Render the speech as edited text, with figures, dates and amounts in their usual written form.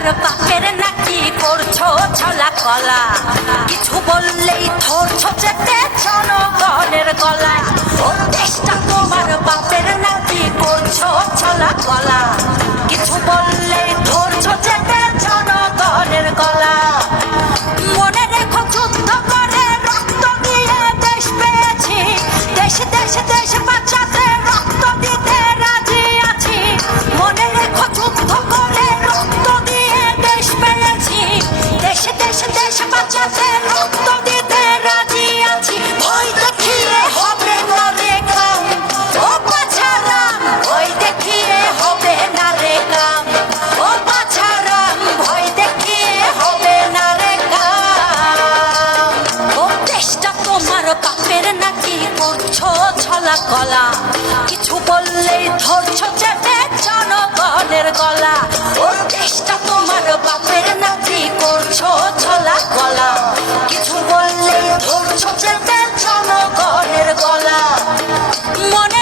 তোমার বাপের নাকি করছো ছলা কলা, কিছু বললেই ধরছো চেপে জনগণের গলা। ও দেশটা তোমার বাপের নাকি করছো ছলা কলা, কিছু বললেই ধরছো চেপে জনগণের গলা। মনে রেখো যুদ্ধ করে রক্ত দিয়ে দেশ পেয়েছি, দেশ দেশ দেশ বাঁচাতে রক্ত দিতে রাজি আছি। মনে রেখো যুদ্ধ করে রক্ত দিয়ে দেশ পেয়েছি, দেশ দেশ দেশ বাঁচাতে রক্ত দিতে রাজি আছি। ভয় দেখিয়ে হবে না রে কাম, ও বাছারাম ভয় দেখিয়ে হবে না রে কাম, ও বাছারাম ভয় দেখিয়ে হবে না রে কাম। ও দেশটা তোমার বাপের নাকি করছো ছলা কলা, কিছু বললেই ধরছো চেপে জনগণের গলা। ও দেশটা তোমার বাপের নাকি করছো ছলা কলা, কিছু বললেই ধরছো চেপে জনগণের গলা। মনে